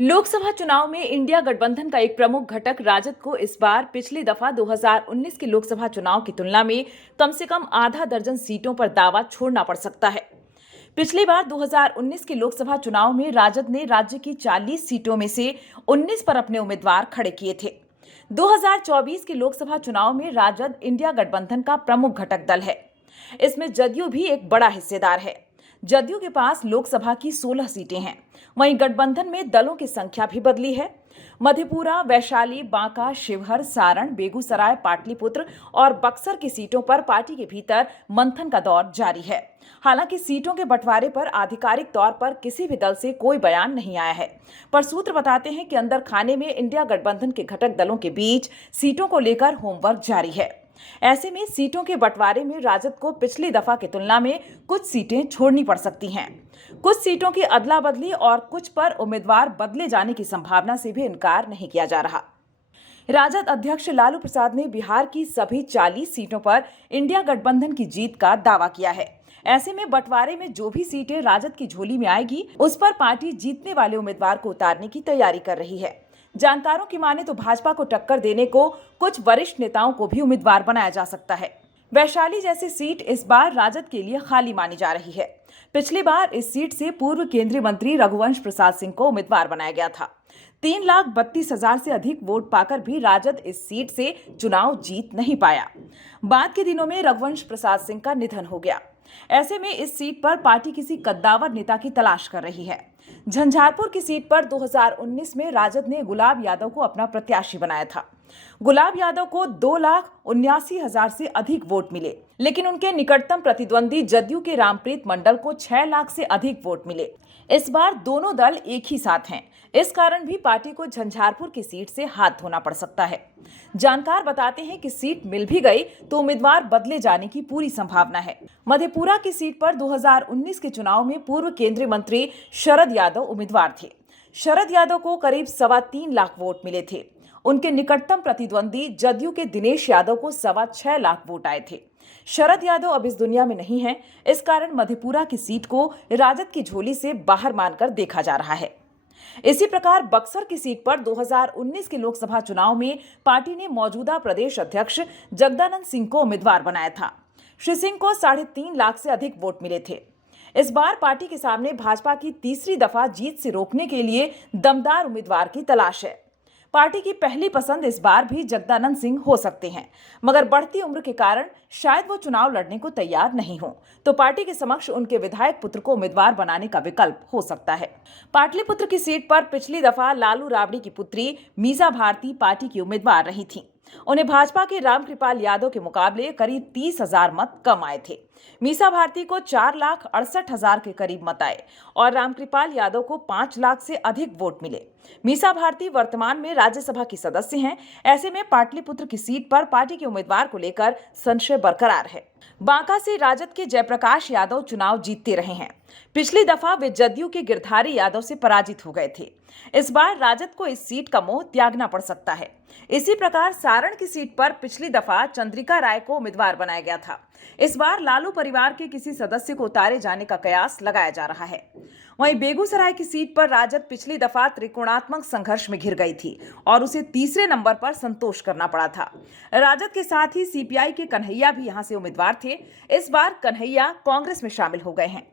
लोकसभा चुनाव में इंडिया गठबंधन का एक प्रमुख घटक राजद को इस बार पिछली दफा 2019 के लोकसभा चुनाव की तुलना में कम से कम आधा दर्जन सीटों पर दावा छोड़ना पड़ सकता है। पिछली बार 2019 के लोकसभा चुनाव में राजद ने राज्य की 40 सीटों में से 19 पर अपने उम्मीदवार खड़े किए थे। 2024 के लोकसभा चुनाव में राजद इंडिया गठबंधन का प्रमुख घटक दल है। इसमें जदयू भी एक बड़ा हिस्सेदार है। जदयू के पास लोकसभा की 16 सीटें हैं। वहीं गठबंधन में दलों की संख्या भी बदली है। मधेपुरा, वैशाली, बांका, शिवहर, सारण, बेगूसराय, पाटलिपुत्र और बक्सर की सीटों पर पार्टी के भीतर मंथन का दौर जारी है। हालांकि सीटों के बंटवारे पर आधिकारिक तौर पर किसी भी दल से कोई बयान नहीं आया है, पर सूत्र बताते हैं कि अंदर खाने में इंडिया गठबंधन के घटक दलों के बीच सीटों को लेकर होमवर्क जारी है। ऐसे में सीटों के बंटवारे में राजद को पिछली दफा की तुलना में कुछ सीटें छोड़नी पड़ सकती हैं। कुछ सीटों की अदला बदली और कुछ पर उम्मीदवार बदले जाने की संभावना से भी इनकार नहीं किया जा रहा। राजद अध्यक्ष लालू प्रसाद ने बिहार की सभी 40 सीटों पर इंडिया गठबंधन की जीत का दावा किया है। ऐसे में बंटवारे में जो भी सीटें राजद की झोली में आएगी, उस पर पार्टी जीतने वाले उम्मीदवार को उतारने की तैयारी कर रही है। जानकारों की माने तो भाजपा को टक्कर देने को कुछ वरिष्ठ नेताओं को भी उम्मीदवार बनाया जा सकता है। वैशाली जैसी सीट इस बार राजद के लिए खाली मानी जा रही है। पिछली बार इस सीट से पूर्व केंद्रीय मंत्री रघुवंश प्रसाद सिंह को उम्मीदवार बनाया गया था। 3,32,000 से अधिक वोट पाकर भी राजद इस सीट से चुनाव जीत नहीं पाया। बाद के दिनों में रघुवंश प्रसाद सिंह का निधन हो गया। ऐसे में इस सीट पर पार्टी किसी कद्दावर नेता की तलाश कर रही है। झंझारपुर की सीट पर 2019 में राजद ने गुलाब यादव को अपना प्रत्याशी बनाया था। गुलाब यादव को 2,79,000 से अधिक वोट मिले, लेकिन उनके निकटतम प्रतिद्वंदी जदयू के रामप्रीत मंडल को 6 लाख से अधिक वोट मिले। इस बार दोनों दल एक ही साथ हैं। इस कारण भी पार्टी को झंझारपुर की सीट से हाथ धोना पड़ सकता है। जानकार बताते हैं कि सीट मिल भी गई तो उम्मीदवार बदले जाने की पूरी संभावना है। मधेपुरा की सीट पर 2019 के चुनाव में पूर्व केंद्रीय मंत्री शरद यादव उम्मीदवार थे। शरद यादव को करीब 3.25 लाख वोट मिले थे। उनके निकटतम प्रतिद्वंदी जदयू के दिनेश यादव को 6.25 लाख वोट आए थे। शरद यादव अब इस दुनिया में नहीं है। इस कारण मधेपुरा की सीट को राजद की झोली से बाहर मानकर देखा जा रहा है। इसी प्रकार बक्सर की सीट पर 2019 के लोकसभा चुनाव में पार्टी ने मौजूदा प्रदेश अध्यक्ष जगदानंद सिंह को उम्मीदवार बनाया था। श्री सिंह को 3.5 लाख से अधिक वोट मिले थे। इस बार पार्टी के सामने भाजपा की तीसरी दफा जीत से रोकने के लिए दमदार उम्मीदवार की तलाश है। पार्टी की पहली पसंद इस बार भी जगदानंद सिंह हो सकते हैं, मगर बढ़ती उम्र के कारण शायद वो चुनाव लड़ने को तैयार नहीं हो, तो पार्टी के समक्ष उनके विधायक पुत्र को उम्मीदवार बनाने का विकल्प हो सकता है। पाटलिपुत्र की सीट पर पिछली दफा लालू राबड़ी की पुत्री मीसा भारती पार्टी की उम्मीदवार रही थी। उन्हें भाजपा के रामकृपाल यादव के मुकाबले करीब 30,000 मत कम आए थे। मीसा भारती को 4,68,000 के करीब मत आए और रामकृपाल यादव को 5 लाख से अधिक वोट मिले। मीसा भारती वर्तमान में राज्यसभा की सदस्य हैं। ऐसे में पाटलिपुत्र की सीट पर पार्टी के उम्मीदवार को लेकर संशय बरकरार है। बांका से राजद के जयप्रकाश यादव चुनाव जीतते रहे हैं। पिछली दफा वे जदयू के गिरधारी यादव से पराजित हो गए थे। इस बार राजद को इस सीट का मोह त्यागना पड़ सकता है। इसी प्रकार सारण की सीट पर पिछली दफा चंद्रिका राय को उम्मीदवार बनाया गया था। इस बार लालू परिवार के किसी सदस्य को उतारे जाने का कयास लगाया जा रहा है। वहीं बेगूसराय की सीट पर राजद पिछली दफा त्रिकोणात्मक संघर्ष में घिर गई थी और उसे तीसरे नंबर पर संतोष करना पड़ा था। राजद के साथ ही सीपीआई के कन्हैया भी यहां से उम्मीदवार थे। इस बार कन्हैया कांग्रेस में शामिल हो गए हैं।